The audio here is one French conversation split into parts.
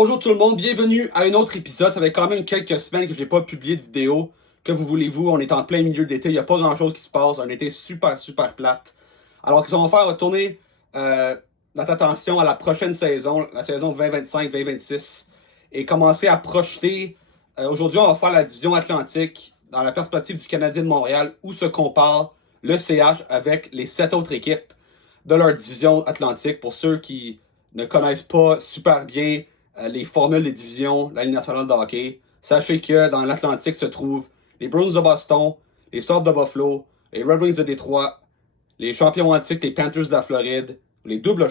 Bonjour tout le monde, bienvenue à un autre épisode. Ça fait quand même quelques semaines que je n'ai pas publié de vidéo. Que vous voulez-vous, on est en plein milieu d'été, il n'y a pas grand-chose qui se passe. Un été super plate. Alors qu'est-ce qu'on va faire? On va tourner notre attention à la prochaine saison, la saison 2025-2026, et commencer à projeter. Aujourd'hui, on va faire la division Atlantique dans la perspective du Canadien de Montréal, où se compare le CH avec les 7 autres équipes de leur division Atlantique. Pour ceux qui ne connaissent pas super bien les formules des divisions de la Ligue nationale de hockey, sachez que dans l'Atlantique se trouvent les Bruins de Boston, les Sabres de Buffalo, les Red Wings de Détroit, les champions en titre, les Panthers de la Floride, les doubles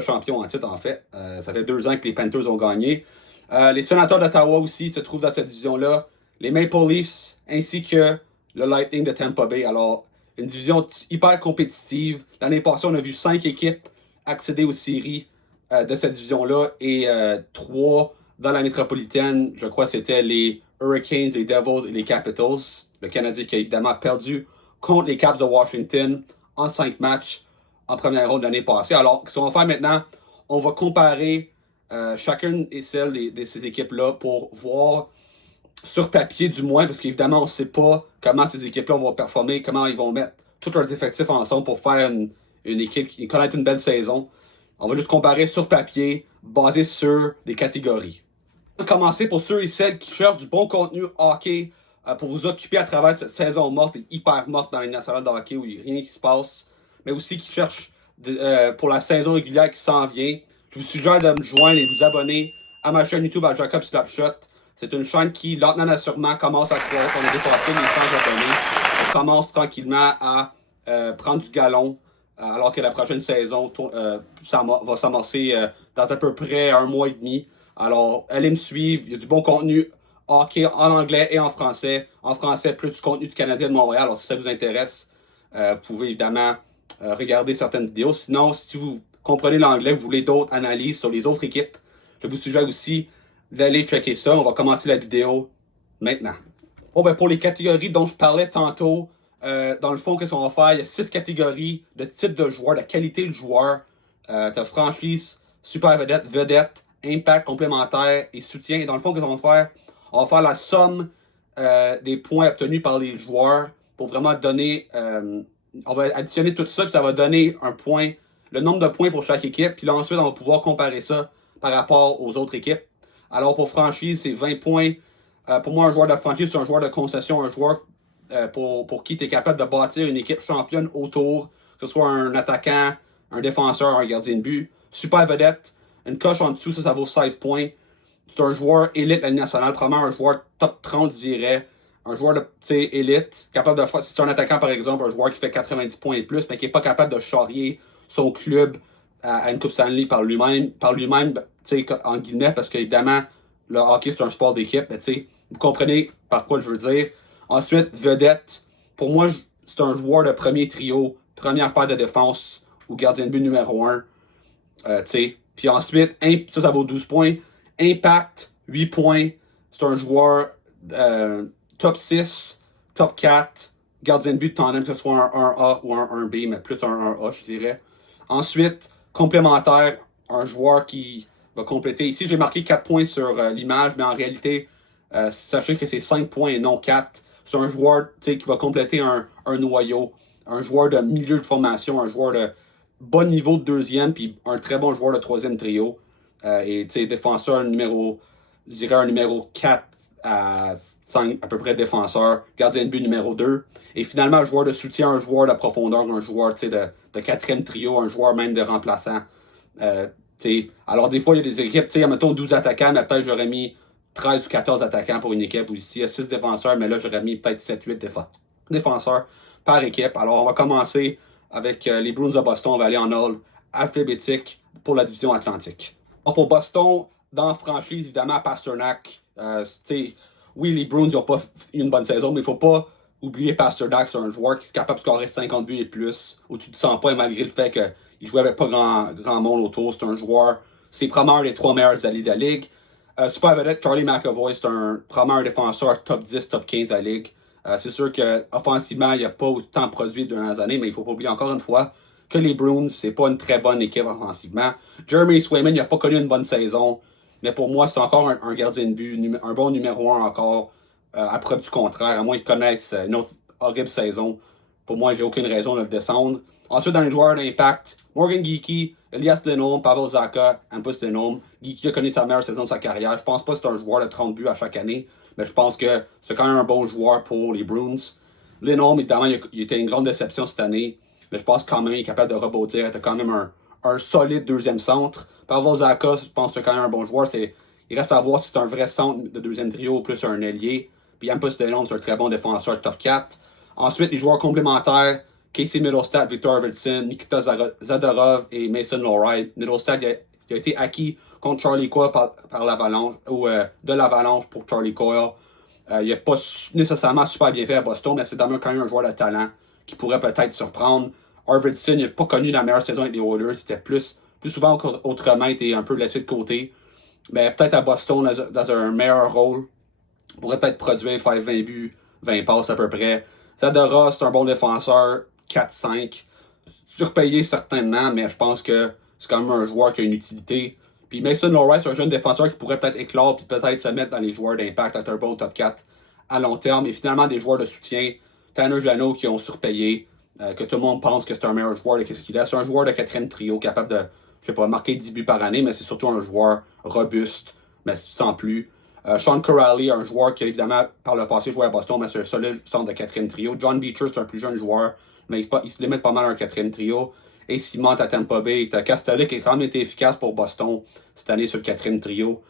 champions en titre en fait. Ça fait 2 ans que les Panthers ont gagné. Les Sénateurs d'Ottawa aussi se trouvent dans cette division-là. Les Maple Leafs ainsi que le Lightning de Tampa Bay. Alors, une division hyper compétitive. L'année passée, on a vu 5 équipes accéder aux séries de cette division-là et 3 dans la métropolitaine. Je crois que c'était les Hurricanes, les Devils et les Capitals. Le Canadien qui a évidemment perdu contre les Caps de Washington en 5 matchs en première ronde de l'année passée. Alors, ce qu'on va faire maintenant, on va comparer chacune et celle de ces équipes-là pour voir sur papier du moins, parce qu'évidemment, on ne sait pas comment ces équipes-là vont performer, comment ils vont mettre tous leurs effectifs ensemble pour faire une équipe qui connaît une belle saison. On va juste comparer sur papier, basé sur des catégories. On va commencer pour ceux et celles qui cherchent du bon contenu hockey pour vous occuper à travers cette saison morte et hyper morte dans la Ligue nationale de hockey où il n'y a rien qui se passe, mais aussi qui cherchent pour la saison régulière qui s'en vient. Je vous suggère de me joindre et vous abonner à ma chaîne YouTube à Jacob Slapshot. C'est une chaîne qui, lentement mais sûrement, commence à croître. On a dépassé les 100 abonnés. On commence tranquillement à prendre du galon, alors que la prochaine saison va s'amorcer dans à peu près 1 mois et demi. Alors, allez me suivre. Il y a du bon contenu hockey en anglais et en français. En français, plus du contenu du Canadien de Montréal. Alors, si ça vous intéresse, vous pouvez évidemment regarder certaines vidéos. Sinon, si vous comprenez l'anglais, vous voulez d'autres analyses sur les autres équipes, je vous suggère aussi d'aller checker ça. On va commencer la vidéo maintenant. Bon, ben pour les catégories dont je parlais tantôt, dans le fond, qu'est-ce qu'on va faire? Il y a 6 catégories de type de joueur, de qualité de joueur. T'as franchise, super vedette, impact complémentaire et soutien. Et dans le fond, qu'est-ce qu'on va faire? On va faire la somme des points obtenus par les joueurs pour vraiment donner... on va additionner tout ça, puis ça va donner un point, le nombre de points pour chaque équipe. Puis là, ensuite, on va pouvoir comparer ça par rapport aux autres équipes. Alors, pour franchise, c'est 20 points. Pour moi, un joueur de franchise, c'est un joueur de concession, un joueur pour qui tu es capable de bâtir une équipe championne autour, que ce soit un attaquant, un défenseur, un gardien de but. Super vedette, une coche en dessous, ça vaut 16 points. C'est un joueur élite de la Ligue nationale, probablement un joueur top 30, je dirais. Un joueur de élite, capable de faire, si c'est un attaquant par exemple, un joueur qui fait 90 points et plus, mais qui n'est pas capable de charrier son club à une Coupe Stanley par lui-même, en guillemets, parce qu'évidemment, le hockey c'est un sport d'équipe, mais vous comprenez par quoi je veux dire. Ensuite, vedette, pour moi, c'est un joueur de premier trio, première paire de défense ou gardien de but numéro 1. Puis ensuite, ça vaut 12 points. Impact, 8 points. C'est un joueur top 6, top 4, gardien de but de tandem, que ce soit un 1A ou un 1B, mais plus un 1A, je dirais. Ensuite, complémentaire, un joueur qui va compléter. Ici, j'ai marqué 4 points sur l'image, mais en réalité, sachez que c'est 5 points et non 4. C'est un joueur qui va compléter un noyau, un joueur de milieu de formation, un joueur de bon niveau de deuxième, puis un très bon joueur de troisième trio. Et défenseur numéro, je dirais un numéro 4 à 5, à peu près défenseur, gardien de but numéro 2. Et finalement, un joueur de soutien, un joueur de profondeur, un joueur de quatrième trio, un joueur même de remplaçant. Alors, des fois, il y a des équipes, mettons 12 attaquants, mais peut-être j'aurais mis 13 ou 14 attaquants pour une équipe, ou ici, il y a 6 défenseurs, mais là, j'aurais mis peut-être 7-8 défenseurs par équipe. Alors, on va commencer avec les Bruins de Boston. On va aller en ordre alphabétique pour la division Atlantique. Alors, pour Boston, dans la franchise, évidemment, Pastrnak, oui, les Bruins n'ont pas eu une bonne saison, mais il ne faut pas oublier Pastrnak. C'est un joueur qui est capable de scorer 50 buts et plus au-dessus de 100 points, malgré le fait qu'il jouait avec pas grand monde autour. C'est un joueur, c'est probablement un des 3 meilleurs alliés de la Ligue. Super vedette, Charlie McAvoy, c'est probablement un défenseur top 10, top 15 de la Ligue. C'est sûr qu'offensivement, il n'a pas autant produit durant les années, mais il ne faut pas oublier encore une fois que les Bruins, c'est pas une très bonne équipe offensivement. Jeremy Swayman, il n'a pas connu une bonne saison, mais pour moi, c'est encore un gardien de but, un bon numéro 1 encore, à preuve du contraire, à moins qu'ils connaissent une autre horrible saison. Pour moi, j'ai aucune raison de le descendre. Ensuite, dans les joueurs d'impact, Morgan Geekie, Elias Lindholm, Pavel Zacha, Hampus Lindholm. Geekie a connu sa meilleure saison de sa carrière. Je pense pas que c'est un joueur de 30 buts à chaque année, mais je pense que c'est quand même un bon joueur pour les Bruins. Lindholm, évidemment, il était une grande déception cette année, mais je pense quand même qu'il est capable de rebondir. Il a quand même un solide deuxième centre. Pavel Zacha, je pense que c'est quand même un bon joueur. Il reste à voir si c'est un vrai centre de deuxième trio ou plus un ailier. Puis Hampus Lindholm, c'est un très bon défenseur top 4. Ensuite, les joueurs complémentaires, Casey Middlestat, Victor Arvidsson, Nikita Zadorov et Mason Lohrei. Middlestat, il a été acquis contre Charlie Coyle par l'Avalanche, ou de l'Avalanche pour Charlie Coyle. Il n'a pas nécessairement super bien fait à Boston, mais c'est quand même un joueur de talent qui pourrait peut-être surprendre. Arvidsson, il n'a pas connu la meilleure saison avec les Oilers. C'était plus souvent autrement, il était un peu laissé de côté. Mais peut-être à Boston, dans un meilleur rôle, il pourrait peut-être produire, faire 20 buts, 20 passes à peu près. Zadorov, c'est un bon défenseur, 4-5. Surpayé certainement, mais je pense que c'est quand même un joueur qui a une utilité. Puis Mason Lohrei, c'est un jeune défenseur qui pourrait peut-être éclore puis peut-être se mettre dans les joueurs d'impact, être un bon top 4 à long terme. Et finalement, des joueurs de soutien, Tanner Jeannot qui ont surpayé, que tout le monde pense que c'est un meilleur joueur de ce qu'il a. C'est un joueur de quatrième trio capable de, je sais pas, marquer 10 buts par année, mais c'est surtout un joueur robuste, mais sans plus. Sean Corrali, un joueur qui a évidemment par le passé joué à Boston, mais c'est un solide centre de quatrième trio. John Beecher, c'est un plus jeune joueur, mais il se limite pas mal à un quatrième trio. Et Simon à Tampa Bay. Castellic qui a quand même été efficace pour Boston cette année sur le quatrième trio.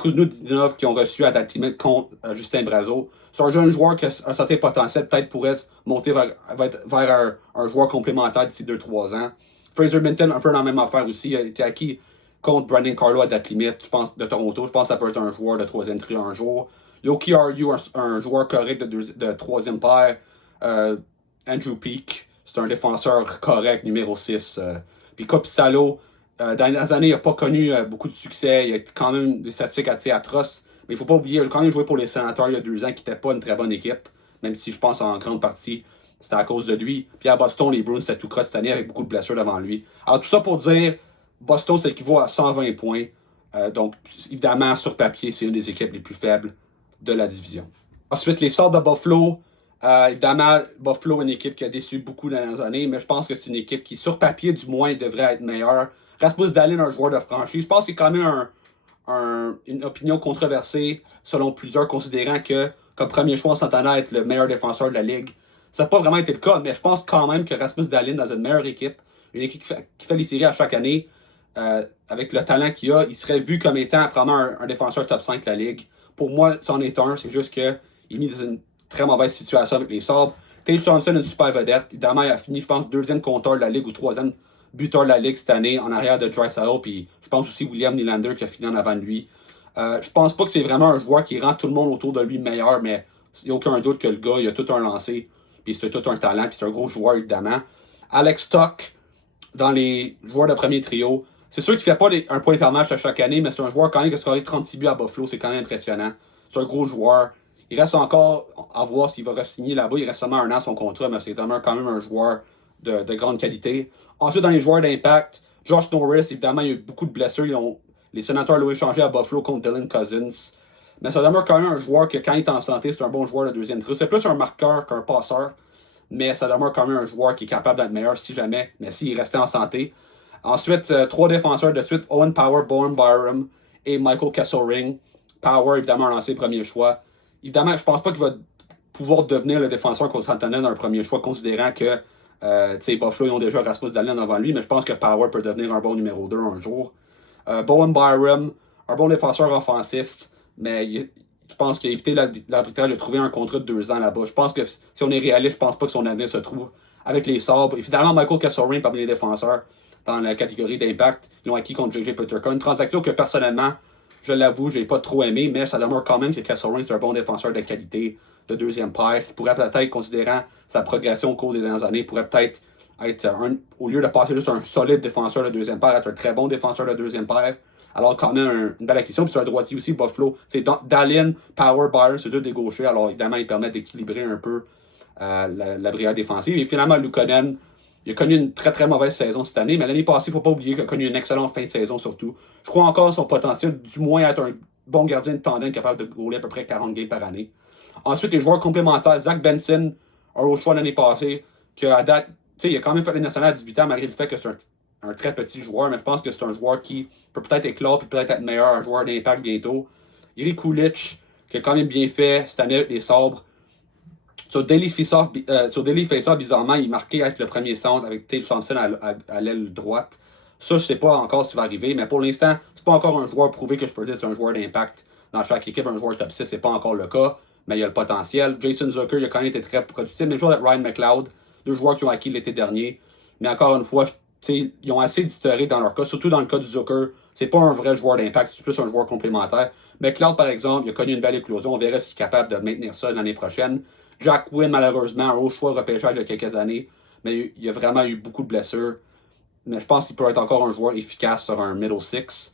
Kuznev qui ont reçu à date limite contre Justin Brazeau. C'est un jeune joueur qui a un certain potentiel, peut-être pourrait monter vers un joueur complémentaire d'ici 2-3 ans. Fraser Minton, un peu dans la même affaire aussi, a été acquis contre Brandon Carlo à date limite, je pense, de Toronto. Je pense que ça peut être un joueur de troisième trio un jour. Yoki Ryu, un joueur correct de troisième paire. Andrew Peak, c'est un défenseur correct, numéro 6. Puis Kopisalo, dans les dernières années, il n'a pas connu beaucoup de succès. Il a quand même des statistiques assez atroces. Mais il ne faut pas oublier, il a quand même joué pour les Sénateurs il y a 2 ans, qui n'était pas une très bonne équipe. Même si je pense en grande partie, c'était à cause de lui. Puis à Boston, les Bruins, c'était tout croche cette année avec beaucoup de blessures devant lui. Alors tout ça pour dire, Boston, ça équivaut à 120 points. Donc, évidemment, sur papier, c'est une des équipes les plus faibles de la division. Ensuite, les Sabres de Buffalo. Évidemment, Buffalo est une équipe qui a déçu beaucoup dans les dernières années, mais je pense que c'est une équipe qui, sur papier, du moins, devrait être meilleure. Rasmus Dahlin, un joueur de franchise, je pense que c'est quand même une opinion controversée, selon plusieurs, considérant que, comme premier choix, on s'entendait être le meilleur défenseur de la Ligue. Ça n'a pas vraiment été le cas, mais je pense quand même que Rasmus Dahlin, dans une meilleure équipe, une équipe qui fait les séries à chaque année, avec le talent qu'il a, il serait vu comme étant probablement un défenseur top 5 de la Ligue. Pour moi, c'en est un, c'est juste qu'il est mis dans une très mauvaise situation avec les Sabres. Tage Thompson, une super vedette. Évidemment, il a fini, je pense, 2e compteur de la Ligue ou 3e buteur de la Ligue cette année, en arrière de Draisaitl. Puis je pense aussi William Nylander qui a fini en avant de lui. Je pense pas que c'est vraiment un joueur qui rend tout le monde autour de lui meilleur, mais il n'y a aucun doute que le gars, il a tout un lancé. Puis c'est tout un talent. Puis c'est un gros joueur, évidemment. Alex Tuch, dans les joueurs de premier trio, c'est sûr qu'il ne fait pas un point par match à chaque année, mais c'est un joueur quand même qui a scoré 36 buts à Buffalo. C'est quand même impressionnant. C'est un gros joueur. Il reste encore à voir s'il va re-signer là-bas. Il reste seulement 1 an son contrat, mais c'est quand même un joueur de grande qualité. Ensuite, dans les joueurs d'impact, Josh Norris, évidemment, il y a eu beaucoup de blessures. Les Sénateurs l'ont échangé à Buffalo contre Dylan Cousins. Mais ça demeure quand même un joueur que, quand il est en santé, c'est un bon joueur de deuxième trio. C'est plus un marqueur qu'un passeur, mais ça demeure quand même un joueur qui est capable d'être meilleur si jamais, mais s'il restait en santé. Ensuite, 3 défenseurs de suite, Owen Power, Bowen Byram et Michael Kesselring. Power, évidemment, un lancé premier choix. Évidemment, je pense pas qu'il va pouvoir devenir le défenseur qu'on s'entendait dans un premier choix, considérant que Buffalo, ils ont déjà Rasmus Dahlin avant lui, mais je pense que Power peut devenir un bon numéro 2 un jour. Bowen Byram, un bon défenseur offensif, mais je pense qu'il a évité l'arbitrage de trouver un contrat de 2 ans là-bas. Je pense que si on est réaliste, je pense pas que son avenir se trouve avec les Sabres. Et finalement, Michael Kesselring parmi les défenseurs dans la catégorie d'impact, ils l'ont acquis contre J.J. Peterka. Une transaction que personnellement, je l'avoue, j'ai pas trop aimé, mais ça demeure quand même que Kesselring, c'est un bon défenseur de qualité de deuxième paire, qui pourrait peut-être, considérant sa progression au cours des dernières années, pourrait peut-être être, au lieu de passer juste un solide défenseur de deuxième paire, être un très bon défenseur de deuxième paire. Alors, quand même, une belle acquisition. Puis c'est un droitier aussi, Buffalo. C'est Dahlin, Power, Byron, c'est deux des gauchers. Alors, évidemment, ils permettent d'équilibrer un peu la brigade défensive. Et finalement, Luukkonen, Il a connu une très très mauvaise saison cette année, mais l'année passée, il ne faut pas oublier qu'il a connu une excellente fin de saison surtout. Je crois encore à son potentiel, du moins être un bon gardien de tandem capable de goaler à peu près 40 games par année. Ensuite, les joueurs complémentaires, Zach Benson, un autre choix l'année passée, qui à date, il a quand même fait les nationales à 18 ans, malgré le fait que c'est un très petit joueur, mais je pense que c'est un joueur qui peut peut-être éclore, peut peut-être être meilleur, un joueur d'impact bientôt. Iri Kulich, qui a quand même bien fait cette année avec les Sabres. Sur Daily Faceoff, bizarrement, il marquait avec le premier centre avec Tage Thompson à l'aile droite. Ça, je sais pas encore ce qui va arriver, mais pour l'instant, c'est pas encore un joueur prouvé que je peux dire que c'est un joueur d'impact dans chaque équipe. Un joueur top 6, c'est pas encore le cas, mais il y a le potentiel. Jason Zucker, il a quand même été très productif. Même chose avec Ryan McLeod, deux joueurs qui ont acquis l'été dernier. Mais encore une fois, ils ont assez d'historique dans leur cas, surtout dans le cas du Zucker. C'est pas un vrai joueur d'impact, c'est plus un joueur complémentaire. McLeod, par exemple, il a connu une belle éclosion. On verra s'il est capable de maintenir ça l'année prochaine. Jack Quinn, malheureusement, un haut choix repêchage il y a quelques années, mais il a vraiment eu beaucoup de blessures. Mais je pense qu'il peut être encore un joueur efficace sur un middle six.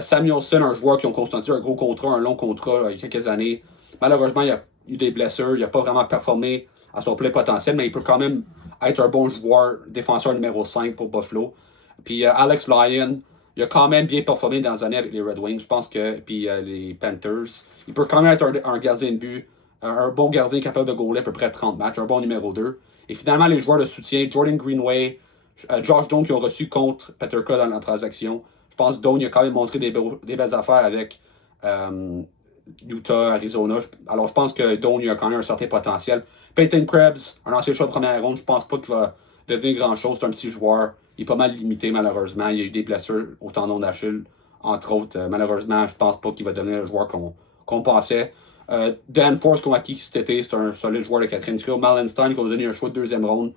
Samuelson, un joueur qui a constaté un gros contrat, un long contrat il y a quelques années. Malheureusement, il a eu des blessures, il n'a pas vraiment performé à son plein potentiel, mais il peut quand même être un bon joueur, défenseur numéro 5 pour Buffalo. Puis Alex Lyon, il a quand même bien performé dans les années avec les Red Wings, je pense que, puis les Panthers. Il peut quand même être un gardien de but, un bon gardien capable de goaler à peu près 30 matchs, un bon numéro 2. Et finalement, les joueurs de soutien, Jordan Greenway, Josh Doan qui ont reçu contre Peterka dans la transaction. Je pense que Doan a quand même montré des belles affaires avec Utah, Arizona. Alors je pense que Doan a quand même un certain potentiel. Peyton Krebs, un ancien choix de première ronde, je pense pas qu'il va devenir grand-chose. C'est un petit joueur. Il est pas mal limité malheureusement. Il y a eu des blessures au tendon d'Achille, entre autres. Malheureusement, je pense pas qu'il va devenir le joueur qu'on pensait. Dan Force qu'on a acquis cet été, c'est un solide joueur de quatrième trio. Mallenstein qu'on a donné un choix de deuxième ronde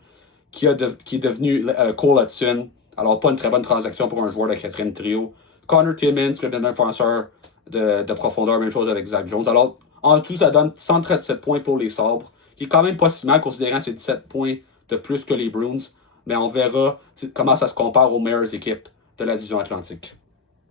qui est devenu Cole Hudson. Alors, pas une très bonne transaction pour un joueur de quatrième trio. Connor Timmins, qui est un défenseur de profondeur, même chose avec Zach Jones. Alors, en tout, ça donne 137 points pour les Sabres, qui est quand même pas si mal, considérant ces 17 points de plus que les Bruins. Mais on verra comment ça se compare aux meilleures équipes de la division Atlantique.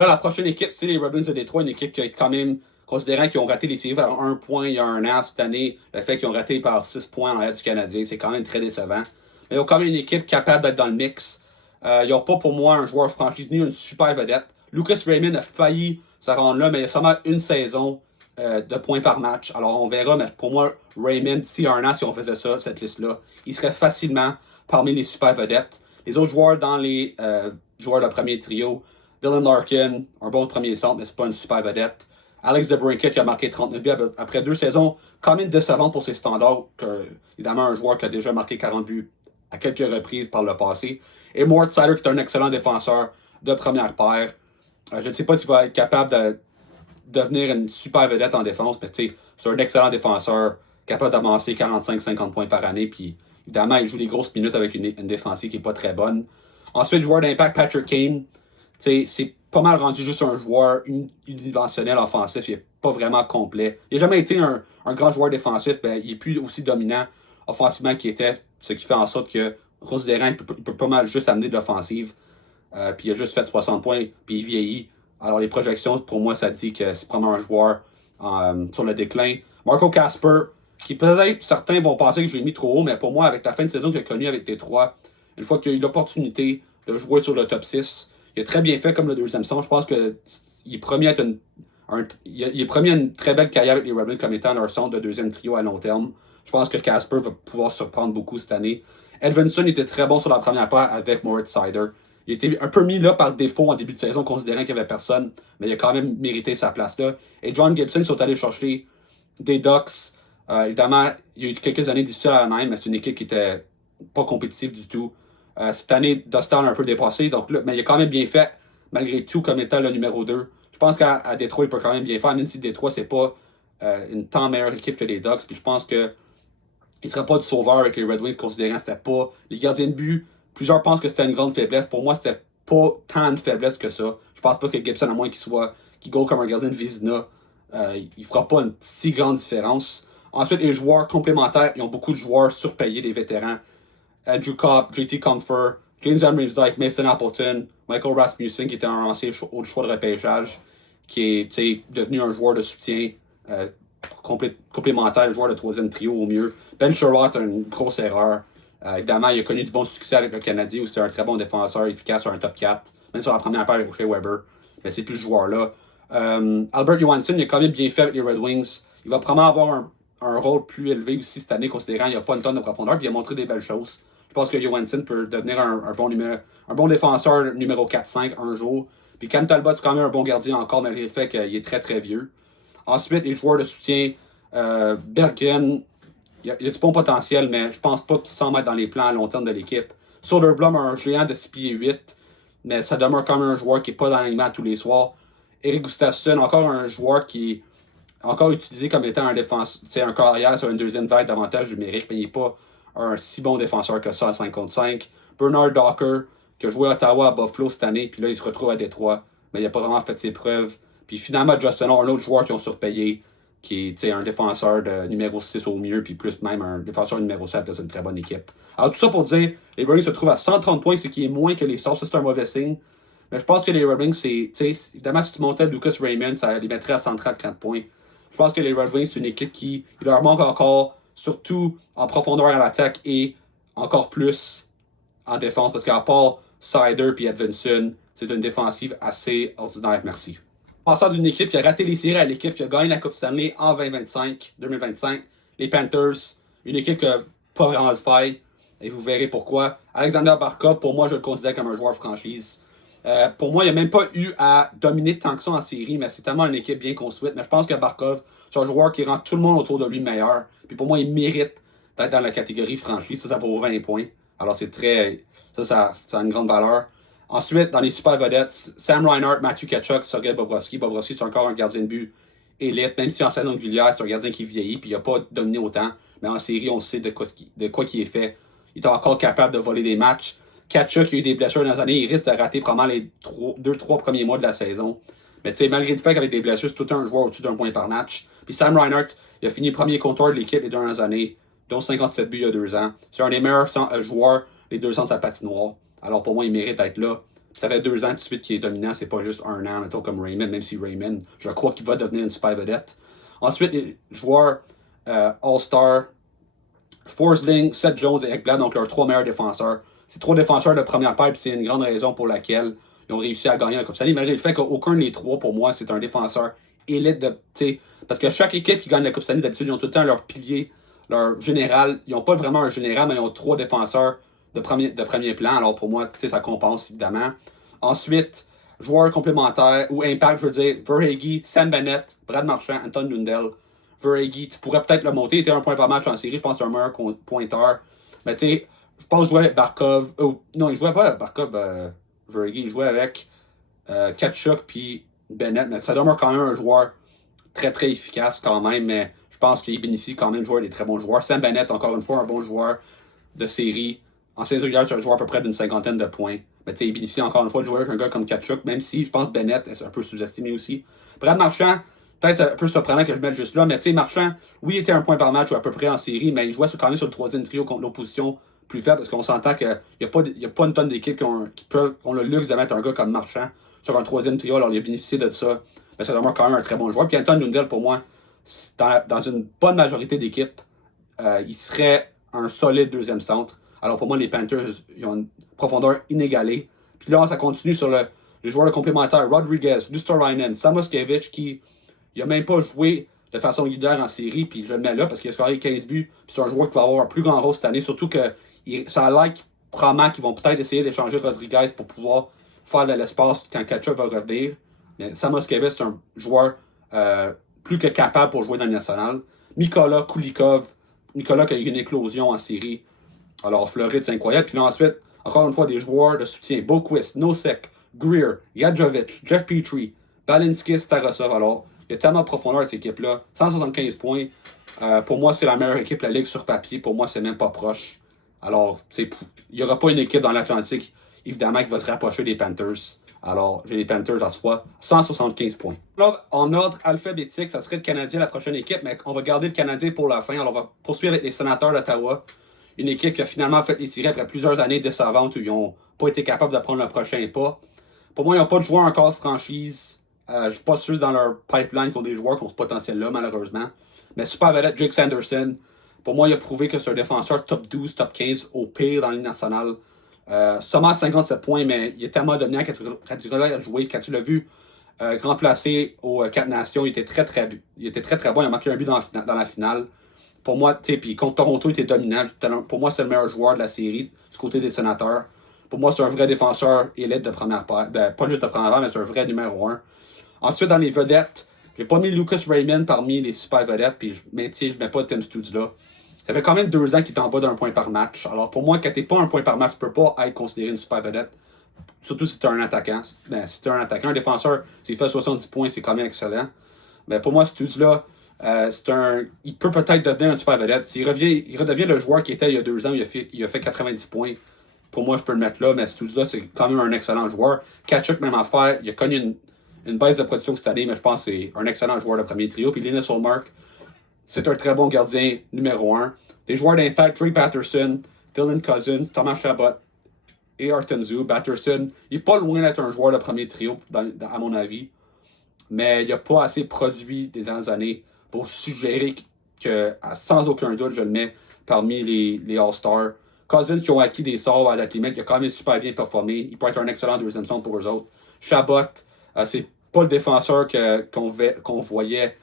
Là, la prochaine équipe, c'est les Red Wings de Détroit, une équipe qui est quand même, considérant qu'ils ont raté les séries par 1 point il y a un an cette année, le fait qu'ils ont raté par 6 points en l'air du Canadien, c'est quand même très décevant. Mais ils ont quand même une équipe capable d'être dans le mix. Ils n'ont pas pour moi un joueur franchise ni une super vedette. Lucas Raymond a failli se rendre là, mais il y a seulement une saison de points par match. Alors on verra, mais pour moi, Raymond, d'ici un an, si on faisait ça, cette liste-là, il serait facilement parmi les super vedettes. Les autres joueurs dans les joueurs de premier trio, Dylan Larkin, un bon premier centre, mais c'est pas une super vedette. Alex DeBrincat qui a marqué 39 buts après 2 saisons quand même décevantes pour ses standards. Évidemment, un joueur qui a déjà marqué 40 buts à quelques reprises par le passé. Et Mort Sider qui est un excellent défenseur de première paire. Je ne sais pas s'il va être capable de devenir une super vedette en défense, mais c'est un excellent défenseur capable d'avancer 45-50 points par année. Puis évidemment, il joue des grosses minutes avec une défensive qui n'est pas très bonne. Ensuite, joueur d'impact, Patrick Kane. C'est pas mal rendu juste un joueur unidimensionnel offensif. Il n'est pas vraiment complet. Il n'a jamais été un grand joueur défensif. Ben, il est plus aussi dominant offensivement qu'il était, ce qui fait en sorte que, considérant qu'il peut pas mal juste amener de l'offensive, puis il a juste fait 60 points, puis il vieillit. Alors les projections, pour moi, ça dit que c'est vraiment un joueur sur le déclin. Marco Casper, qui peut-être certains vont penser que je l'ai mis trop haut, mais pour moi, avec la fin de saison qu'il a connue avec Détroit, une fois qu'il a eu l'opportunité de jouer sur le top 6, il a très bien fait comme le deuxième son. Je pense qu'il est promis à être il est promis à une très belle carrière avec les Red Wings comme étant leur centre de deuxième trio à long terme. Je pense que Casper va pouvoir surprendre beaucoup cette année. Edvinson était très bon sur la première paire avec Moritz Seider. Il était un peu mis là par défaut en début de saison, considérant qu'il n'y avait personne, mais il a quand même mérité sa place là. Et John Gibson, ils sont allés chercher des Ducks. Évidemment, il y a eu quelques années difficiles à Anaheim, mais c'est une équipe qui était pas compétitive du tout. Cette année, Dustin a un peu dépassé, donc là, mais il a quand même bien fait, malgré tout, comme étant le numéro 2. Je pense qu'à Détroit, il peut quand même bien faire, même si Détroit, c'est pas une tant meilleure équipe que les Ducks. Puis je pense que il ne sera pas du sauveur avec les Red Wings, considérant que c'était pas les gardiens de but. Plusieurs pensent que c'était une grande faiblesse. Pour moi, c'était pas tant de faiblesse que ça. Je pense pas que Gibson, à moins qu'il goal comme un gardien de Vizina, il fera pas une si grande différence. Ensuite, les joueurs complémentaires, ils ont beaucoup de joueurs surpayés, des vétérans. Andrew Copp, JT Comfer, James Dyke, Mason Appleton, Michael Rasmussen, qui était un ancien haut choix de repêchage, qui est devenu un joueur de soutien complémentaire, joueur de troisième trio au mieux. Ben Sherratt a une grosse erreur. Évidemment, il a connu du bon succès avec le Canadien où c'est un très bon défenseur efficace sur un top 4, même sur la première paire chez Weber. Mais c'est plus ce joueur-là. Albert Johansson, il a quand même bien fait avec les Red Wings. Il va probablement avoir un rôle plus élevé aussi cette année, considérant qu'il n'y a pas une tonne de profondeur, puis il a montré des belles choses. Je pense que Johansson peut devenir un bon défenseur numéro 4-5 un jour. Puis Cam Talbot, c'est quand même un bon gardien encore, malgré le fait qu'il est très très vieux. Ensuite, les joueurs de soutien, Bergen, il a du bon potentiel, mais je pense pas qu'il s'en mette dans les plans à long terme de l'équipe. Soderblom, un géant de 6 pieds 8, mais ça demeure quand même un joueur qui n'est pas dans l'alignement tous les soirs. Eric Gustafsson, encore un joueur qui est encore utilisé comme étant un défenseur, c'est un carrière sur une deuxième vague d'avantage numérique, mais il n'est pas un si bon défenseur que ça à 5 contre 5. Bernard Docker, qui a joué à Ottawa à Buffalo cette année, puis là, il se retrouve à Détroit, mais il n'a pas vraiment fait ses preuves. Puis finalement, Justin Hall, un autre joueur qui ont surpayé, qui est un défenseur de numéro 6 au mieux, puis plus même un défenseur numéro 7, c'est une très bonne équipe. Alors tout ça pour dire, les Red Wings se trouvent à 130 points, ce qui est moins que les Stars, ça c'est un mauvais signe. Mais je pense que les Red Wings, évidemment, si tu montais Lucas Raymond, ça les mettrait à 134 points. Je pense que les Red Wings, c'est une équipe qui il leur manque encore, surtout en profondeur à l'attaque et encore plus en défense, parce qu'à part Sider et Edvinson, c'est une défensive assez ordinaire. Merci. Passant d'une équipe qui a raté les séries à l'équipe qui a gagné la Coupe Stanley en 2025, les Panthers, une équipe qui n'a pas vraiment de faille, et vous verrez pourquoi. Alexander Barkov, pour moi, je le considère comme un joueur franchise. Pour moi, il n'a même pas eu à dominer tant que ça en série, mais c'est tellement une équipe bien construite. Mais je pense que Barkov, c'est un joueur qui rend tout le monde autour de lui meilleur. Puis pour moi, il mérite d'être dans la catégorie franchise. Ça vaut 20 points. Alors c'est très. Ça a une grande valeur. Ensuite, dans les super vedettes, Sam Reinhart, Matthew Tkachuk, Sergei Bobrovsky. Bobrovsky, c'est encore un gardien de but élite. Même si en saison régulière, c'est un gardien qui vieillit, puis il n'a pas dominé autant. Mais en série, on sait de quoi il est fait. Il est encore capable de voler des matchs. Tkachuk, qui a eu des blessures dans les années, il risque de rater probablement les 2-3 premiers mois de la saison. Mais tu sais, malgré le fait qu'avec des blessures, c'est tout un joueur au-dessus d'un point par match. Puis Sam Reinhart, il a fini premier compteur de l'équipe les dernières années, dont 57 buts il y a 2 ans. C'est un des meilleurs joueurs les 2 ans de sa patinoire. Alors pour moi, il mérite d'être là. Puis ça fait 2 ans de suite qu'il est dominant, c'est pas juste 1 an, mettons comme Raymond, même si Raymond, je crois qu'il va devenir une super vedette. Ensuite, les joueurs All-Star, Forsling, Seth Jones et Ekblad, donc leurs 3 meilleurs défenseurs. C'est 3 défenseurs de première paire, puis c'est une grande raison pour laquelle ils ont réussi à gagner la Coupe Stanley, malgré le fait qu'aucun des 3, pour moi, c'est un défenseur élite de. Parce que chaque équipe qui gagne la Coupe Stanley, d'habitude, ils ont tout le temps leur pilier, leur général. Ils n'ont pas vraiment un général, mais ils ont 3 défenseurs de premier plan. Alors pour moi, ça compense évidemment. Ensuite, joueurs complémentaires ou impact, je veux dire, Verhaeghe, Sam Bennett, Brad Marchand, Anton Lundell. Verhaeghe, tu pourrais peut-être le monter. Il était un point par match en série, je pense que c'est un meilleur pointeur. Mais tu sais, je pense qu'il jouait avec Barkov. Non, il jouait pas avec Barkov, Verhaeghe. Il jouait avec Tkachuk puis Bennett. Mais ça demeure quand même un joueur très très efficace quand même. Mais je pense qu'il bénéficie quand même de jouer des très bons joueurs. Sam Bennett, encore une fois, un bon joueur de série. En série régulière, c'est un joueur à peu près d'une 50aine de points. Mais tu sais, il bénéficie encore une fois de jouer avec un gars comme Tkachuk, même si je pense que Bennett est un peu sous-estimé aussi. Brad Marchand, peut-être c'est un peu surprenant que je mette juste là, mais tu sais, Marchand, oui, il était un point par match ou à peu près en série, mais il jouait quand même sur le 3e trio contre l'opposition plus faible, parce qu'on s'entend qu'il n'y a pas une tonne d'équipes qui ont le luxe de mettre un gars comme Marchand sur un 3e trio, alors il a bénéficié de ça. Mais ça demeure quand même un très bon joueur. Puis Anton Lundell, pour moi, dans une bonne majorité d'équipes, il serait un solide 2e centre. Alors pour moi, les Panthers, ils ont une profondeur inégalée. Puis là, ça continue sur les joueurs de complémentaires. Rodriguez, Luosterainen, Samoskevich, qui n'a même pas joué de façon régulière en série, puis je le mets là parce qu'il a scoré 15 buts. Puis c'est un joueur qui va avoir un plus grand rôle cette année, surtout que ça a l'air probablement qu'ils vont peut-être essayer d'échanger Rodriguez pour pouvoir faire de l'espace quand Tkachuk va revenir. Mais Samoskevich, c'est un joueur plus que capable pour jouer dans le national. Mykola Kulikov, Mykola qui a eu une éclosion en série. Alors, Floride, c'est incroyable. Puis là, ensuite, encore une fois, des joueurs de soutien. Boquist, Nosek, Greer, Yadjovic, Jeff Petrie, Balinskis, Tarasov. Alors, il y a tellement de profondeur à cette équipe-là. 175 points. Pour moi, c'est la meilleure équipe de la Ligue sur papier. Pour moi, c'est même pas proche. Alors, il n'y aura pas une équipe dans l'Atlantique, évidemment, qui va se rapprocher des Panthers. Alors, j'ai les Panthers à soi. 175 points. Là, en ordre alphabétique, ça serait le Canadien, la prochaine équipe, mais on va garder le Canadien pour la fin. Alors, on va poursuivre avec les Sénateurs d'Ottawa. Une équipe qui a finalement fait les séries après plusieurs années décevantes où ils n'ont pas été capables de prendre le prochain pas. Pour moi, ils n'ont pas de joueurs encore de franchise. Je ne suis pas sûr dans leur pipeline qu'ils ont des joueurs qui ont ce potentiel-là, malheureusement. Mais super vedette, Jake Sanderson. Pour moi, il a prouvé que c'est un défenseur top 12, top 15 au pire dans la Ligue nationale. Seulement 57 points, mais il est tellement dominant quand tu l'as joué, quand tu l'as vu grand placé aux 4 Nations, il était très très bon. Il a marqué un but dans la finale. Pour moi, tu sais, puis contre Toronto, il était dominant. Pour moi, c'est le meilleur joueur de la série du côté des Sénateurs. Pour moi, c'est un vrai défenseur élite de première paire. Pas juste de première paire, mais c'est un vrai numéro 1. Ensuite, dans les vedettes, j'ai pas mis Lucas Raymond parmi les super vedettes, puis je mets pas Tim Stutz là. Ça fait quand même 2 ans qu'il est en bas d'un point par match. Alors pour moi, quand t'es pas un point par match, tu peux pas être considéré une super vedette. Surtout si t'es un attaquant. Ben, si t'es un attaquant, un défenseur, s'il fait 70 points, c'est quand même excellent. Mais pour moi, Stutz là, il peut peut-être devenir un super vedette. Il redevient le joueur qui était il y a 2 ans, il a fait 90 points. Pour moi, je peux le mettre là, mais Stutz là, c'est quand même un excellent joueur. Kachuk, même affaire, il a connu une baisse de production cette année, mais je pense que c'est un excellent joueur de premier trio. Puis Linus Olmark, c'est un très bon gardien numéro 1. Des joueurs d'impact, Drake Batterson, Dylan Cousins, Thomas Chabot et Artenzu. Batterson, il n'est pas loin d'être un joueur de premier trio, à mon avis. Mais il n'a pas assez produit des dernières années pour suggérer que, sans aucun doute, je le mets parmi les All-Stars. Cousins qui ont acquis des sorts à la limite, il a quand même super bien performé. Il peut être un excellent deuxième centre pour eux autres. Chabot, c'est pas le défenseur qu'on voyait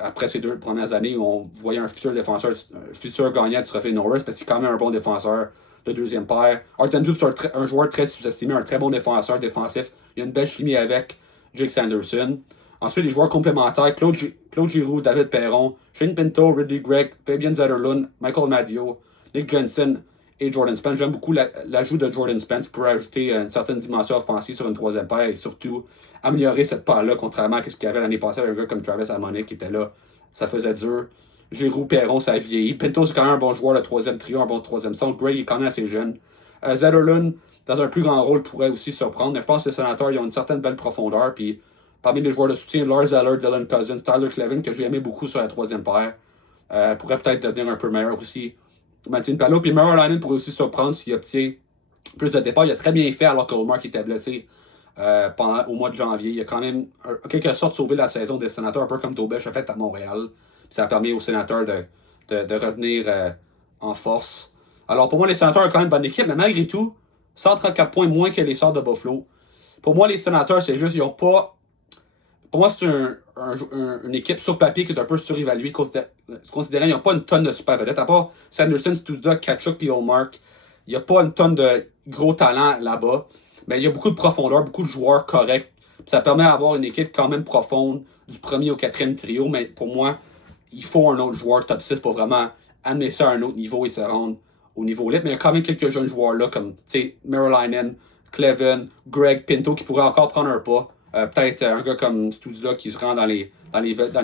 après ces 2 premières années où on voyait un futur défenseur, un futur gagnant du trophée Norris, parce qu'il est quand même un bon défenseur de deuxième paire. Artenzu, c'est un joueur très sous-estimé, un très bon défenseur défensif. Il y a une belle chimie avec Jake Sanderson. Ensuite, les joueurs complémentaires, Claude Giroux, David Perron, Shane Pinto, Ridley Gregg, Fabian Zetterlund, Michael Madio, Nick Jensen et Jordan Spence. J'aime beaucoup l'ajout de Jordan Spence pour ajouter une certaine dimension offensive sur une troisième paire et surtout améliorer cette paire-là, contrairement à ce qu'il y avait l'année passée avec un gars comme Travis Harmonic qui était là. Ça faisait dur. Giroux, Perron, ça a vieilli. Pinto, c'est quand même un bon joueur, le troisième trio, un bon troisième centre. Gray est quand même assez jeune. Zetterlund, dans un plus grand rôle, pourrait aussi surprendre. Mais je pense que les Sénateurs, ils ont une certaine belle profondeur. Puis parmi les joueurs de soutien, Lars Zeller, Dylan Cousins, Tyler Clevin, que j'ai aimé beaucoup sur la troisième paire, pourrait peut-être devenir un peu meilleur aussi. Mathieu Palo, puis Merrill pourrait aussi surprendre s'il obtient plus de départ. Il a très bien fait alors que Olmark était blessé au mois de janvier. Il a quand même, en quelque sorte, sauvé la saison des Sénateurs, un peu comme Dobech a fait à Montréal. Puis ça a permis aux Sénateurs de revenir en force. Alors pour moi, les Sénateurs ont quand même une bonne équipe, mais malgré tout, 134 points moins que les Sorts de Buffalo. Pour moi, les Sénateurs, c'est juste, ils n'ont pas. Pour moi, c'est une équipe sur papier qui est un peu surévaluée, considérant qu'ils n'ont pas une tonne de super vedettes. À part Sanderson, Studa, Kachuk et Olmark, il n'y a pas une tonne de gros talent là-bas. Mais il y a beaucoup de profondeur, beaucoup de joueurs corrects. Puis ça permet d'avoir une équipe quand même profonde du premier au quatrième trio. Mais pour moi, il faut un autre joueur top 6 pour vraiment amener ça à un autre niveau et se rendre au niveau lit. Mais il y a quand même quelques jeunes joueurs là, comme Merrill, Clevin, Greg, Pinto, qui pourraient encore prendre un pas. Peut-être un gars comme Stuzla qui se rend dans les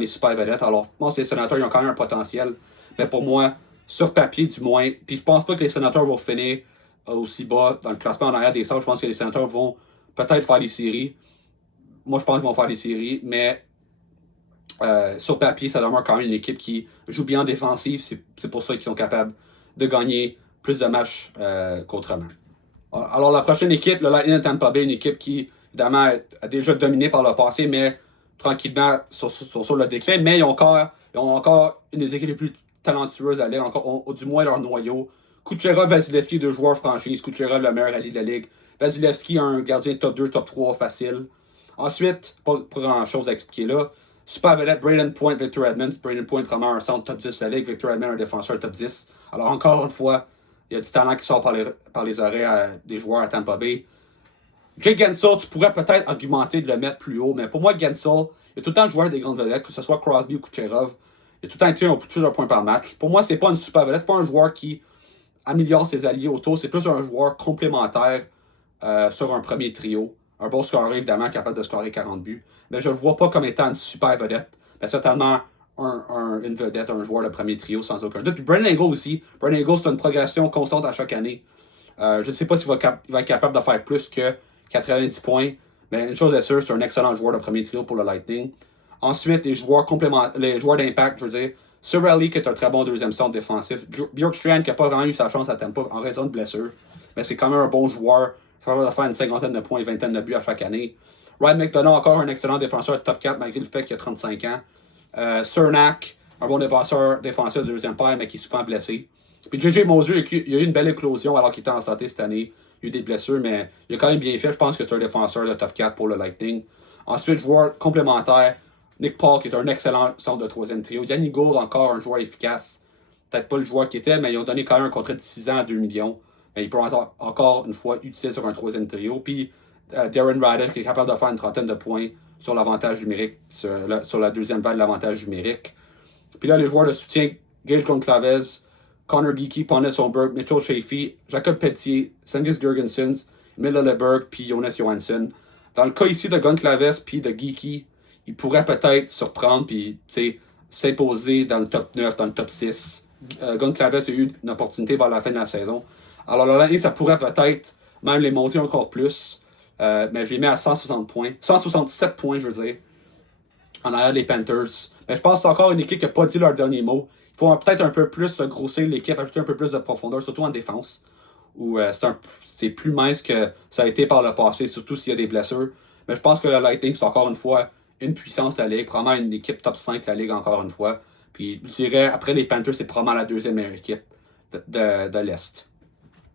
super vedettes. Alors, je pense que les Sénateurs ils ont quand même un potentiel. Mais pour moi, sur papier du moins, puis je pense pas que les Sénateurs vont finir aussi bas dans le classement en arrière des Sables. Je pense que les Sénateurs vont peut-être faire les séries. Moi, je pense qu'ils vont faire les séries, mais sur papier, ça demeure quand même une équipe qui joue bien en défensive. C'est pour ça qu'ils sont capables de gagner plus de matchs qu'autrement. Alors, la prochaine équipe, le Lightning de Tampa Bay, une équipe qui, évidemment, a déjà dominé par le passé, mais tranquillement sont sur le déclin. Mais ils ont encore une des équipes les plus talentueuses à l'aile, du moins leur noyau. Kucherov, Vasilevski, 2 joueurs franchises. Kucherov, le meilleur allié de la ligue. Vasilevski, un gardien top 2, top 3 facile. Ensuite, pas grand-chose à expliquer là. Super vedette, Braden Point, Victor Edmonds. Braden Point, vraiment un centre top 10 de la ligue. Victor Edmonds, un défenseur top 10. Alors, encore une fois, il y a du talent qui sort par les oreilles des joueurs à Tampa Bay. Jake Gensel, tu pourrais peut-être argumenter de le mettre plus haut, mais pour moi, Gensel, il a tout le temps joué des grandes vedettes, que ce soit Crosby ou Kucherov. Il a tout le temps été plus d'un point par match. Pour moi, c'est pas une super vedette, c'est pas un joueur qui améliore ses alliés autour, c'est plus un joueur complémentaire sur un premier trio. Un bon scoreur, évidemment, capable de scorer 40 buts. Mais je ne le vois pas comme étant une super vedette. Mais certainement une vedette, un joueur de premier trio, sans aucun doute. Puis Brandon Eagle aussi. Brandon Eagle, c'est une progression constante à chaque année. Je ne sais pas s'il va être capable de faire plus que 90 points. Mais une chose est sûre, c'est un excellent joueur de premier trio pour le Lightning. Ensuite, les joueurs d'impact, je veux dire. Cirelli, qui est un très bon deuxième centre défensif. Bjorkstrand, qui n'a pas vraiment eu sa chance à Tampa en raison de blessure. Mais c'est quand même un bon joueur, capable de faire une 50aine de points, 20aine de buts à chaque année. Ryan McDonough, encore un excellent défenseur top 4, malgré le fait qu'il a 35 ans. Cernak, un bon défenseur de deuxième paire, mais qui est souvent blessé. Puis J.J. Moser, il a eu une belle éclosion alors qu'il était en santé cette année. Il y a eu des blessures, mais il a quand même bien fait. Je pense que c'est un défenseur de top 4 pour le Lightning. Ensuite, joueur complémentaire, Nick Paul, qui est un excellent centre de troisième trio. Danny Gould, encore un joueur efficace. Peut-être pas le joueur qu'il était, mais ils ont donné quand même un contrat de 6 ans à 2 millions. Mais il peut être encore une fois utile sur un troisième trio. Puis Darren Radek, qui est capable de faire une trentaine de points sur l'avantage numérique, sur la deuxième vague de l'avantage numérique. Puis là, les joueurs de soutien, Gage Goncalves, Connor Geeky, Ponne Sonberg, Mitchell Shafee, Jacob Pelletier, Sengis Jurgensen, Mila Leberg, puis Jonas Johansson. Dans le cas ici de Goncalves puis de Geeky, il pourrait peut-être surprendre puis s'imposer dans le top 9, dans le top 6. Goncalves a eu une opportunité vers la fin de la saison. Alors l'année, ça pourrait peut-être même les monter encore plus. Mais je les mets à 160 points. 167 points, je veux dire. En arrière des Panthers. Mais je pense que c'est encore une équipe qui n'a pas dit leur dernier mot. Il faut peut-être un peu plus grossir l'équipe, ajouter un peu plus de profondeur, surtout en défense. Où c'est plus mince que ça a été par le passé, surtout s'il y a des blessures. Mais je pense que le Lightning, c'est encore une fois une puissance de la Ligue. Probablement une équipe top 5 de la Ligue, encore une fois. Puis je dirais, après les Panthers, c'est probablement la deuxième meilleure équipe de l'Est.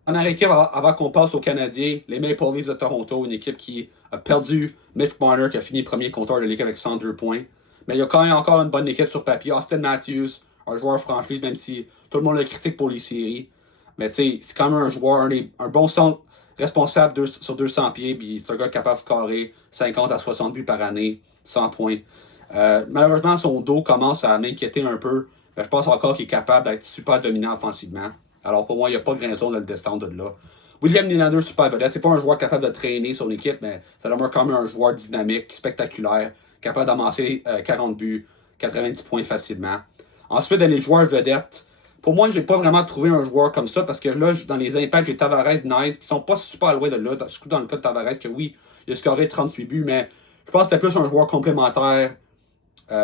En équipe, avant qu'on passe aux Canadiens, les Maple Leafs de Toronto, une équipe qui a perdu Mitch Marner, qui a fini premier compteur de l'équipe avec 102 points. Mais il y a quand même encore une bonne équipe sur papier. Austin Matthews, un joueur franchise, même si tout le monde le critique pour les séries. Mais tu sais, c'est quand même un joueur, un bon centre responsable sur 200 pieds, puis c'est un gars capable de carrer 50 à 60 buts par année, 100 points. Malheureusement, son dos commence à m'inquiéter un peu, mais je pense encore qu'il est capable d'être super dominant offensivement. Alors pour moi, il n'y a pas de raison de le descendre de là. William Nylander, super vedette. C'est pas un joueur capable de traîner son équipe, mais ça demeure quand même un joueur dynamique, spectaculaire, capable d'amasser 40 buts, 90 points facilement. Ensuite, dans les joueurs vedettes, pour moi, j'ai pas vraiment trouvé un joueur comme ça parce que là, dans les impacts, j'ai Tavares, Nice, qui sont pas super loin de là. Surtout dans le cas de Tavares, que oui, il a scoré 38 buts, mais je pense que c'était plus un joueur complémentaire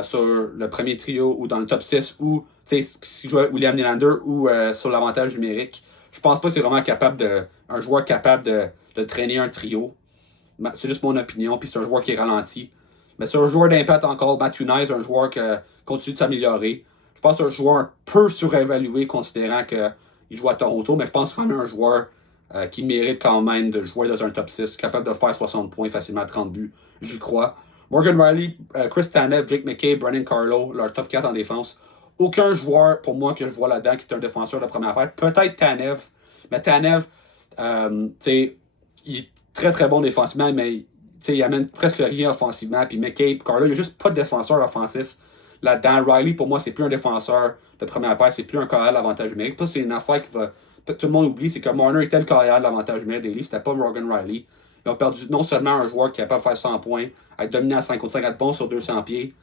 sur le premier trio ou dans le top 6 ou si jouait William Nylander ou sur l'avantage numérique. Je pense pas que c'est vraiment un joueur capable de traîner un trio. C'est juste mon opinion, puis c'est un joueur qui est ralenti. Mais c'est un joueur d'impact encore, Matthew Nice, un joueur qui continue de s'améliorer. Je pense que c'est un joueur un peu surévalué considérant qu'il joue à Toronto, mais je pense quand même un joueur qui mérite quand même de jouer dans un top 6, capable de faire 60 points facilement, 30 buts, j'y crois. Morgan Riley, Chris Tanev, Jake McKay, Brennan Carlo, leur top 4 en défense. Aucun joueur, pour moi, que je vois là-dedans qui est un défenseur de première paire. Peut-être Tanev, mais Tanev, il est très très bon défensivement, mais il amène presque rien offensivement. Puis McKay, Carlo, il n'y a juste pas de défenseur offensif là-dedans. Riley, pour moi, c'est plus un défenseur de première paire, c'est plus un carrière de l'avantage numérique. Ça, c'est une affaire que tout le monde oublie, c'est que Marner était le carrière de l'avantage numérique des Leafs, c'était pas Morgan Riley. Ils ont perdu non seulement un joueur qui est capable de faire 100 points, être dominé à 55 bons sur 200 pieds,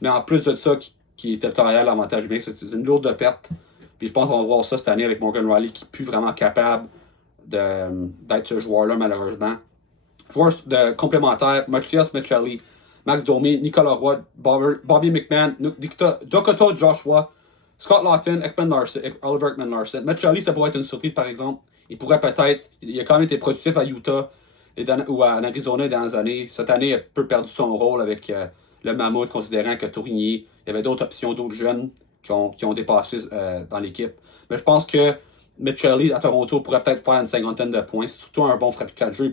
mais en plus de ça, qui était le carrière de l'avantage numérique. C'est une lourde perte. Puis je pense qu'on va voir ça cette année avec Morgan Riley qui n'est plus vraiment capable d'être ce joueur-là, malheureusement. Joueurs de complémentaires, Matthias Maccelli, Max Domi, Nicolas Roy, Bobby McMahon, Dokoto Joshua, Scott Laughton, Oliver Ekman-Larsson. Maccelli, ça pourrait être une surprise, par exemple. Il pourrait peut-être... Il a quand même été productif à Utah ou en Arizona dans les années. Cette année, il a un peu perdu son rôle avec le Mammouth, considérant que Tourigny, il y avait d'autres options, d'autres jeunes qui ont dépassé dans l'équipe. Mais je pense que Maccelli à Toronto pourrait peut-être faire une cinquantaine de points. C'est surtout un bon frappeur de jeu.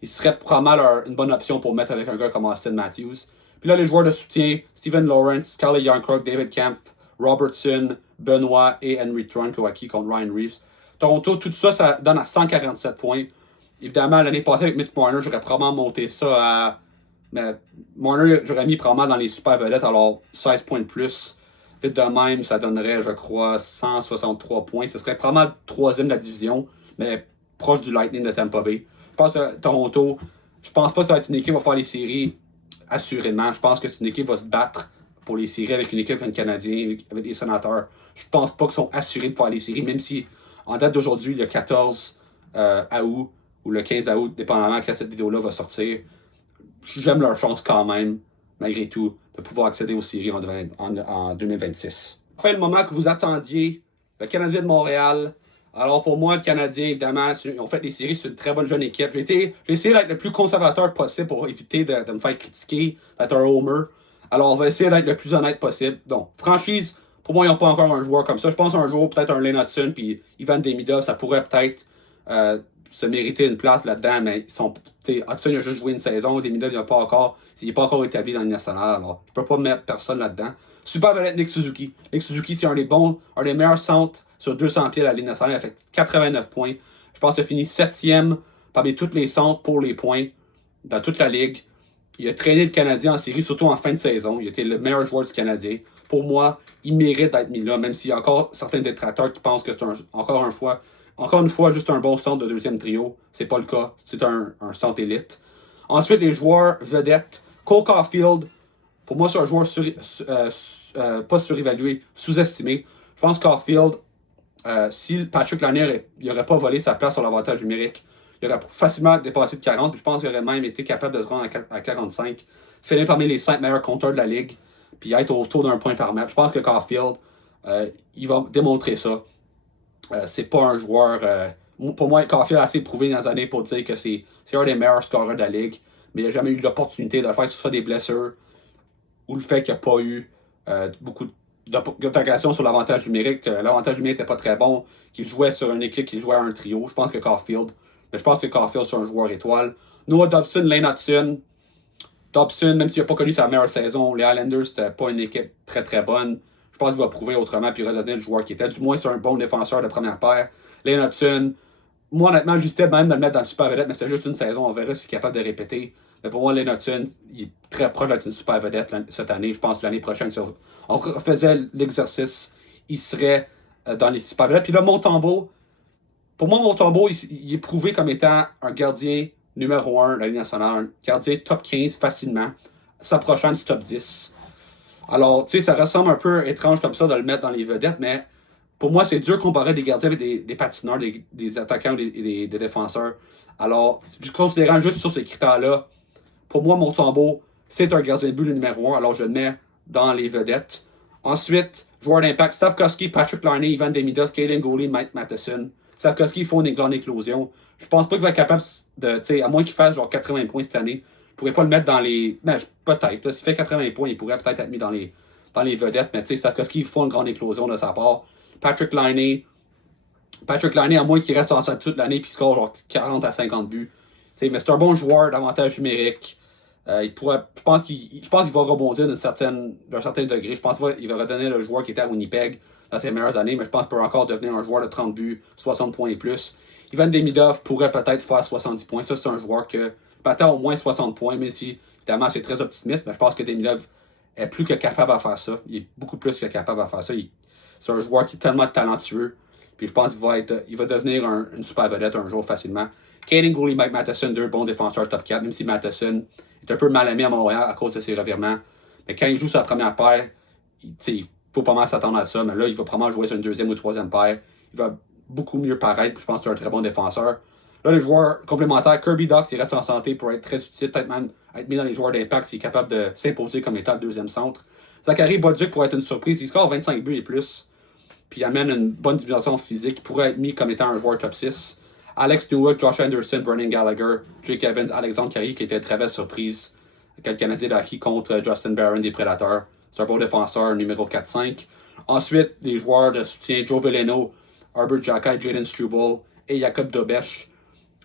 Il serait probablement une bonne option pour mettre avec un gars comme Austin Matthews. Puis là, les joueurs de soutien, Steven Lawrence, Carly Yarncroc, David Kampf, Robertson, Benoit et Henry Trunk ont acquis contre Ryan Reeves. Toronto, tout ça, ça donne à 147 points. Évidemment, l'année passée avec Mitch Marner, j'aurais probablement monté ça à... Mais Marner, j'aurais mis probablement dans les super vedettes, alors 16 points de plus. Vite de même, ça donnerait, je crois, 163 points. Ce serait probablement le troisième de la division, mais proche du Lightning de Tampa Bay. Je pense que Toronto, je pense pas que ça va être une équipe qui va faire les séries assurément. Je pense que c'est une équipe qui va se battre pour les séries avec une équipe comme le Canadien, avec les Sénateurs. Je pense pas qu'ils sont assurés de faire les séries, même si en date d'aujourd'hui, le 14 août ou le 15 août, dépendamment quand cette vidéo-là va sortir, j'aime leur chance quand même, malgré tout, de pouvoir accéder aux séries en 2026. Enfin, le moment que vous attendiez, le Canadien de Montréal. Alors pour moi, le Canadien, évidemment, ils ont fait des séries, c'est une très bonne jeune équipe. J'ai essayé d'être le plus conservateur possible pour éviter de me faire critiquer, d'être un homer. Alors on va essayer d'être le plus honnête possible. Donc, franchise Pour moi, ils n'ont pas encore un joueur comme ça. Je pense un jour, peut-être un Lane Hudson puis Ivan Demidov, ça pourrait peut-être se mériter une place là-dedans, mais ils sont. Hudson a juste joué une saison, Demidov, il n'est pas encore établi dans le national, alors je ne peux pas mettre personne là-dedans. Super vedette Nick Suzuki. Nick Suzuki, c'est un des meilleurs centres sur 200 pieds de la Ligue nationale. Il a fait 89 points. Je pense qu'il a fini 7e parmi tous les centres pour les points dans toute la Ligue. Il a traîné le Canadien en série, surtout en fin de saison. Il était le meilleur joueur du Canadien. Pour moi, il mérite d'être mis là, même s'il y a encore certains détracteurs qui pensent que c'est encore une fois juste un bon centre de deuxième trio. C'est pas le cas. C'est un centre élite. Ensuite, les joueurs vedettes. Cole Caulfield, pour moi, c'est un joueur pas surévalué, sous-estimé. Je pense que Caulfield, si Patrick Lanier n'aurait pas volé sa place sur l'avantage numérique, il aurait facilement dépassé de 40, puis je pense qu'il aurait même été capable de se rendre à 45, finir parmi les 5 meilleurs compteurs de la Ligue, puis être autour d'un point par match. Je pense que Caulfield, il va démontrer ça. C'est pas un joueur... pour moi, Caulfield a assez prouvé dans les années pour dire que c'est un des meilleurs scoreurs de la Ligue, mais il n'a jamais eu l'opportunité de le faire, que ce soit des blessures ou le fait qu'il n'y a pas eu beaucoup d'occasions sur l'avantage numérique. L'avantage numérique n'était pas très bon, qu'il jouait sur une équipe, qu'il jouait à un trio. Je pense que Caulfield, c'est un joueur étoile. Noah Dobson, Lane Hudson. Dobson, même s'il n'a pas connu sa meilleure saison, les Islanders, c'était pas une équipe très très bonne. Je pense qu'il va prouver autrement puis redonner le joueur qui était. Du moins, c'est un bon défenseur de première paire. Lane Hudson, moi honnêtement, j'hésitais même de le mettre dans le super vedette, mais c'est juste une saison. On verra s'il est capable de répéter. Mais pour moi, Lane Hudson, il est très proche d'être une super vedette cette année. Je pense que l'année prochaine, si on faisait l'exercice, il serait dans les super vedettes. Puis là, Montembeault, pour moi, Montembeault, il est prouvé comme étant un gardien numéro 1 de la Ligue nationale, un gardien top 15 facilement, s'approchant du top 10. Alors, tu sais, ça ressemble un peu étrange comme ça de le mettre dans les vedettes, mais pour moi, c'est dur de comparer des gardiens avec des patineurs, des attaquants ou des défenseurs. Alors, considérant juste sur ces critères-là, pour moi, Montembeault, c'est un gardien de but le numéro 1, alors je le mets dans les vedettes. Ensuite, joueur d'impact, Stavkovsky, Patrick Laine, Ivan Demidov, Kaden Gooley, Mike Matheson. Stavkovsky, il faut une grande éclosion. Je pense pas qu'il va être capable de, tu sais, à moins qu'il fasse genre 80 points cette année, je pourrais pas le mettre dans les. Ben, peut-être. S'il fait 80 points, il pourrait peut-être être mis dans les vedettes, mais tu sais, Stavkovsky, il faut une grande éclosion de sa part. Patrick Laine, à moins qu'il reste en salle toute l'année et score genre 40 à 50 buts. Tu sais, mais c'est un bon joueur d'avantage numérique. Je pense qu'il va rebondir d'un certain degré. Je pense qu'il va redonner le joueur qui était à Winnipeg dans ses meilleures années, mais je pense qu'il peut encore devenir un joueur de 30 buts, 60 points et plus. Ivan Demidov pourrait peut-être faire 70 points. Ça, c'est un joueur qui peut atteindre au moins 60 points, mais si, évidemment, c'est très optimiste, mais je pense que Demidov est plus que capable à faire ça. Il est beaucoup plus que capable à faire ça. C'est un joueur qui est tellement talentueux. Puis je pense qu'il va devenir une super vedette un jour facilement. Kaden Gooley, Mike Matheson, deux bons défenseurs top 4, même si Matheson est un peu mal aimé à Montréal à cause de ses revirements. Mais quand il joue sur la première paire, il faut pas mal s'attendre à ça. Mais là, il va probablement jouer sur une deuxième ou troisième paire. Il va beaucoup mieux paraître. Puis je pense que c'est un très bon défenseur. Là, le joueur complémentaire, Kirby Dach, il reste en santé pour être très utile, peut-être même être mis dans les joueurs d'impact s'il est capable de s'imposer comme étant le deuxième centre. Zachary Bolduc pourrait être une surprise. Il score 25 buts et plus. Puis il amène une bonne dimension physique. Il pourrait être mis comme étant un joueur top 6. Alex Newhook, Josh Anderson, Brennan Gallagher, Jake Evans, Alexandre Carrier, qui était une très belle surprise. Le Canadien d'acquis contre Justin Barron des Prédateurs. C'est un bon défenseur, numéro 4-5. Ensuite, des joueurs de soutien, Joe Veleno, Herbert Jacquet, Jaden Struble et Jacob Dobesch.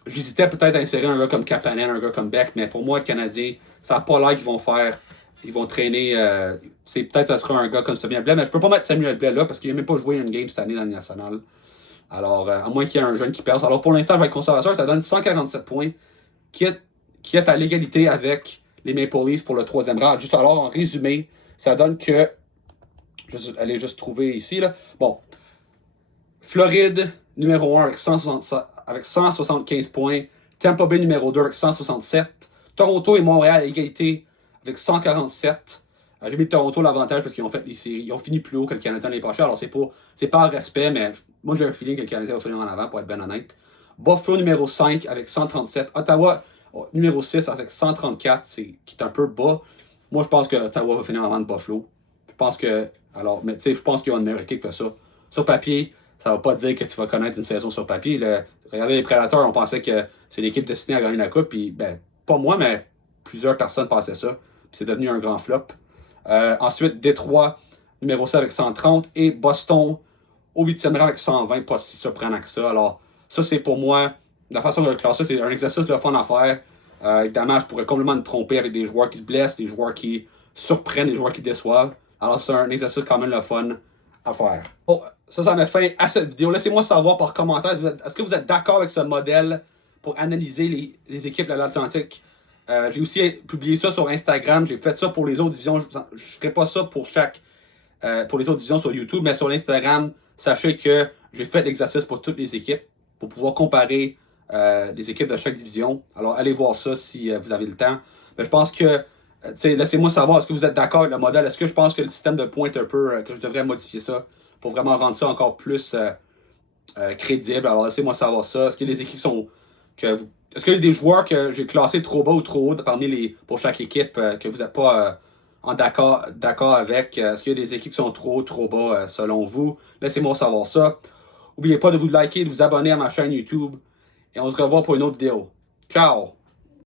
J'hésitais peut-être à insérer un gars comme Kapanen, un gars comme Beck, mais pour moi, le Canadien, ça n'a pas l'air qu'ils vont faire. Ils vont traîner. Peut-être que ça sera un gars comme Samuel Blais, mais je peux pas mettre Samuel Blais là parce qu'il n'a même pas joué une game cette année dans le national. Alors, à moins qu'il y ait un jeune qui perce. Alors, pour l'instant, je vais être conservateur, ça donne 147 points, qui est à l'égalité avec les Maple Leafs pour le troisième rang. Juste alors, en résumé, ça donne que. Allez juste trouver ici, là. Bon. Floride, numéro 1 avec 175 points. Tampa Bay, numéro 2 avec 167. Toronto et Montréal à égalité avec 147. J'ai mis Toronto l'avantage parce qu'ils ont fait les séries. Ils ont fini plus haut que le Canadien l'année prochaine. Alors, c'est pas respect, mais moi, j'ai un feeling que le Canadien va finir en avant, pour être bien honnête. Buffalo, numéro 5 avec 137. Ottawa, numéro 6 avec 134, qui est un peu bas. Moi, je pense que Ottawa va finir en avant de Buffalo. Je pense que. Alors, mais tu sais, je pense qu'il y a une meilleure équipe que ça. Sur papier, ça ne va pas dire que tu vas connaître une saison sur papier. Regardez les Prédateurs, on pensait que c'est l'équipe destinée à gagner la Coupe. Puis, ben, pas moi, mais plusieurs personnes pensaient ça. Puis c'est devenu un grand flop. Ensuite, Détroit numéro 7 avec 130 et Boston au 8e rang avec 120, pas si surprenant que ça. Alors, ça, c'est pour moi, la façon de le classer, c'est un exercice de fun à faire. Évidemment, je pourrais complètement me tromper avec des joueurs qui se blessent, des joueurs qui surprennent, des joueurs qui déçoivent. Alors, c'est un exercice quand même le fun à faire. Bon, ça met fin à cette vidéo. Laissez-moi savoir par commentaire, est-ce que vous êtes d'accord avec ce modèle pour analyser les équipes de l'Atlantique? J'ai aussi publié ça sur Instagram. J'ai fait ça pour les autres divisions. Je ne ferai pas ça pour pour les autres divisions sur YouTube, mais sur l'Instagram, sachez que j'ai fait l'exercice pour toutes les équipes pour pouvoir comparer les équipes de chaque division. Alors, allez voir ça si vous avez le temps. Mais je pense que, laissez-moi savoir, est-ce que vous êtes d'accord avec le modèle? Est-ce que je pense que le système de points est un peu, que je devrais modifier ça pour vraiment rendre ça encore plus crédible? Alors, laissez-moi savoir ça. Est-ce qu'il y a des équipes qui sont... Est-ce qu'il y a des joueurs que j'ai classés trop bas ou trop haut pour chaque équipe que vous n'êtes pas d'accord avec? Est-ce qu'il y a des équipes qui sont trop bas selon vous? Laissez-moi savoir ça. N'oubliez pas de vous liker, de vous abonner à ma chaîne YouTube. Et on se revoit pour une autre vidéo. Ciao!